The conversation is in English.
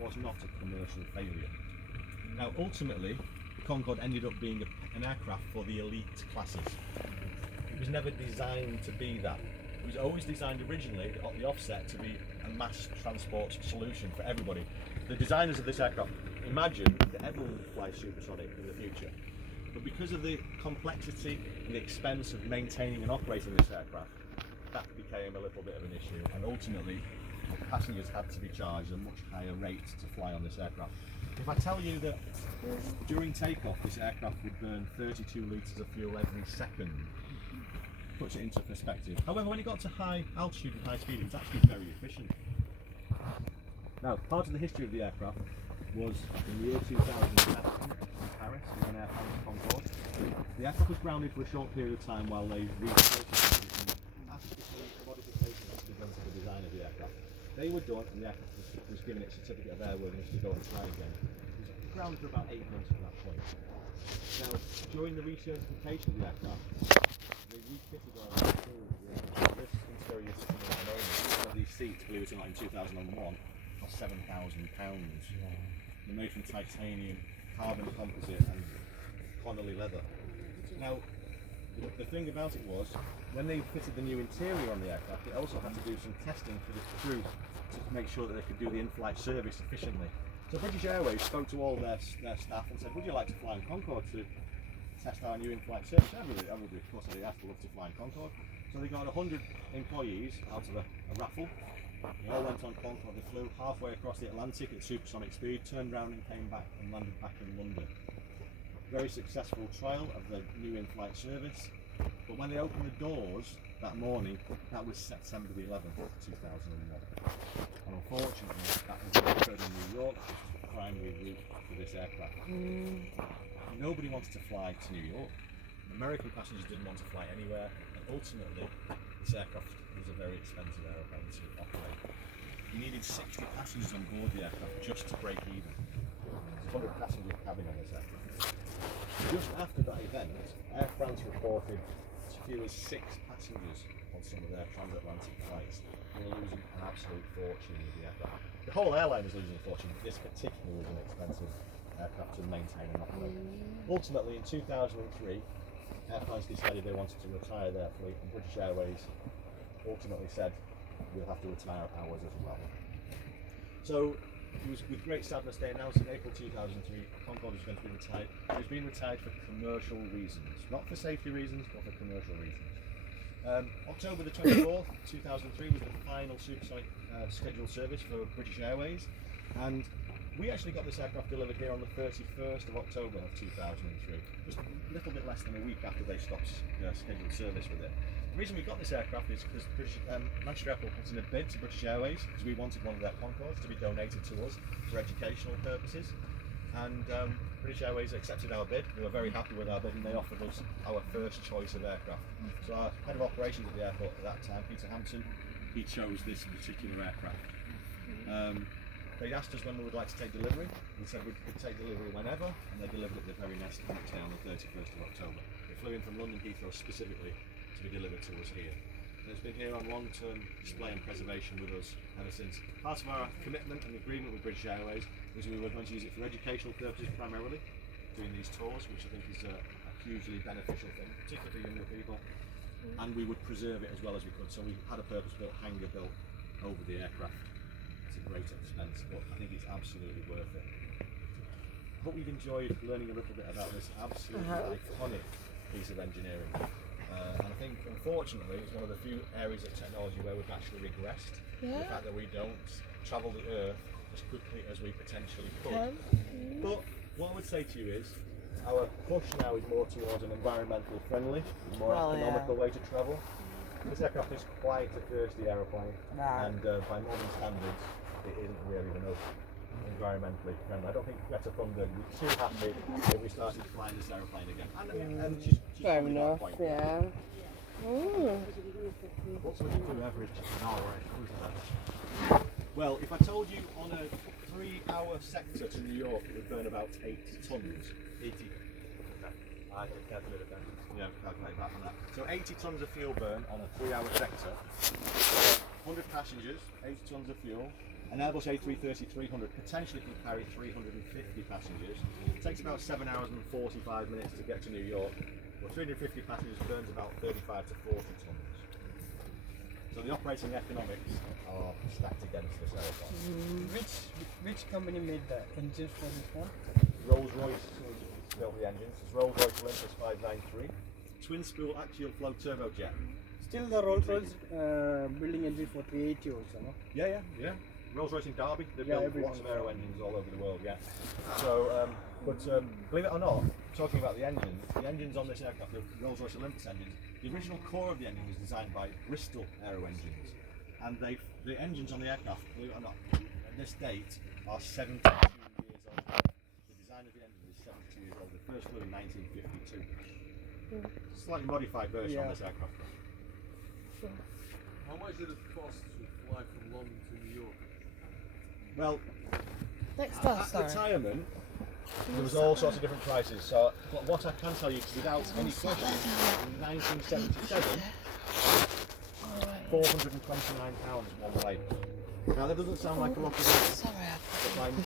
was not a commercial failure. Now, ultimately, the Concorde ended up being an aircraft for the elite classes. It was never designed to be that. It was always designed originally at the offset to be a mass transport solution for everybody. The designers of this aircraft imagined that everyone would fly supersonic in the future. But because of the complexity and the expense of maintaining and operating this aircraft, that became a little bit of an issue, and ultimately passengers had to be charged a much higher rate to fly on this aircraft. If I tell you that during takeoff this aircraft would burn 32 litres of fuel every second, puts it into perspective. However, when it got to high altitude and high speed, it was actually very efficient. Now, part of the history of the aircraft was in the year 2007 in Paris with an airplane Concorde. The aircraft was grounded for a short period of time while they recertified it and asked if any modifications had to be done to the design of the aircraft. They were done, and the aircraft was given its certificate of airworthiness to go and fly again. It was grounded for about 8 months from that point. Now, during the recertification of the aircraft, they refitted our interior. This interior system at the moment, one of these seats, believe it or not, in 2001, cost £7,000. They're made from titanium, carbon composite, and Connolly leather. Now, the thing about it was, when they fitted the new interior on the aircraft, they also had to do some testing for the crew to make sure that they could do the in-flight service efficiently. So British Airways spoke to all their staff and said, would you like to fly in Concorde to test our new in-flight service? Everybody, of course, they asked to love to fly in Concorde. So they got 100 employees out of a raffle. They all went on Concorde. They flew halfway across the Atlantic at supersonic speed, turned round and came back and landed back in London. Very successful trial of the new in-flight service. But when they opened the doors that morning, that was September the 11th, 2001. And unfortunately, that was occurred in New York, which was the primary route for this aircraft. Nobody wanted to fly to New York. American passengers didn't want to fly anywhere, and ultimately, this aircraft was a very expensive aeroplane to operate. You needed 60 passengers on board the aircraft just to break even. There's a 100 passenger cabin on this aircraft. Just after that event, Air France reported as few as 6 passengers on some of their transatlantic flights. They were losing an absolute fortune with the aircraft. The whole airline was losing a fortune, but this particularly was an expensive aircraft to maintain and operate. Ultimately, in 2003, Air France decided they wanted to retire their fleet, and British Airways ultimately said, we'll have to retire ours as well. So it was with great sadness they announced in April 2003 Concorde was going to be retired. It was being retired for commercial reasons, not for safety reasons, but for commercial reasons. October the 24th, 2003 was the final supersonic scheduled service for British Airways, and we actually got this aircraft delivered here on the 31st of October of 2003, just a little bit less than a week after they stopped scheduled service with it. The reason we got this aircraft is because Manchester Airport put in a bid to British Airways because we wanted one of their Concordes to be donated to us for educational purposes, and British Airways accepted our bid. They were very happy with our bid, and they offered us our first choice of aircraft. So our head of operations at the airport at that time, Peter Hampton, he chose this particular aircraft. They asked us when we would like to take delivery. We said we could take delivery whenever, and they delivered it the very next day on the 31st of October. They flew in from London Heathrow specifically to be delivered to us here. And it's been here on long-term display and preservation with us ever since. Part of our commitment and agreement with British Airways was we were going to use it for educational purposes primarily, doing these tours, which I think is a hugely beneficial thing, particularly for younger people, and we would preserve it as well as we could. So we had a purpose-built hangar built over the aircraft. It's a great expense, but I think it's absolutely worth it. I hope you've enjoyed learning a little bit about this absolutely iconic piece of engineering. And I think, unfortunately, it's one of the few areas of technology where we've actually regressed. The fact that we don't travel the Earth as quickly as we potentially could. But what I would say to you is, our push now is more towards an environmentally friendly, more economical way to travel. This aircraft is quite a thirsty aeroplane, and by modern standards, it isn't really the most environmentally friendly. I don't think Greta Thunberg would be too happy if we started flying this aeroplane again. And she's fair enough, yeah. What's would you do average an hour? Well, if I told you on a 3-hour sector to New York, it would burn about 80 tons. 80. I can calculate that. Yeah, calculate that on that. So 80 tons of fuel burn on a 3-hour sector. 100 passengers, 80 tons of fuel. An Airbus A330-300 potentially can carry 350 passengers. It takes about 7 hours and 45 minutes to get to New York. Well, 350 passengers burns about 35 to 40 tonnes. So the operating economics are stacked against this aeroplane. Which company made the engines for this one? Rolls-Royce built the engines. It's Rolls-Royce Olympus 593. Twin spool axial flow turbojet. Still the Rolls-Royce building engine for 380 also, no? Yeah. Rolls-Royce in Derby, they build lots of aero engines all over the world, yeah. So, believe it or not, talking about the engines on this aircraft, the Rolls-Royce Olympus engines, the original core of the engine was designed by Bristol Aero Engines. And the engines on the aircraft, believe it or not, at this date, are 72 years old. The design of the engine is 72 years old. It first flew in 1952. Slightly modified version on this aircraft. How much did it cost to fly from London to New York? Well, Next up, at retirement, there was all sorts of different prices. So, but what I can tell you without any question, in 1977, £429 one way. Now that doesn't sound like a lot of money, Sorry, but by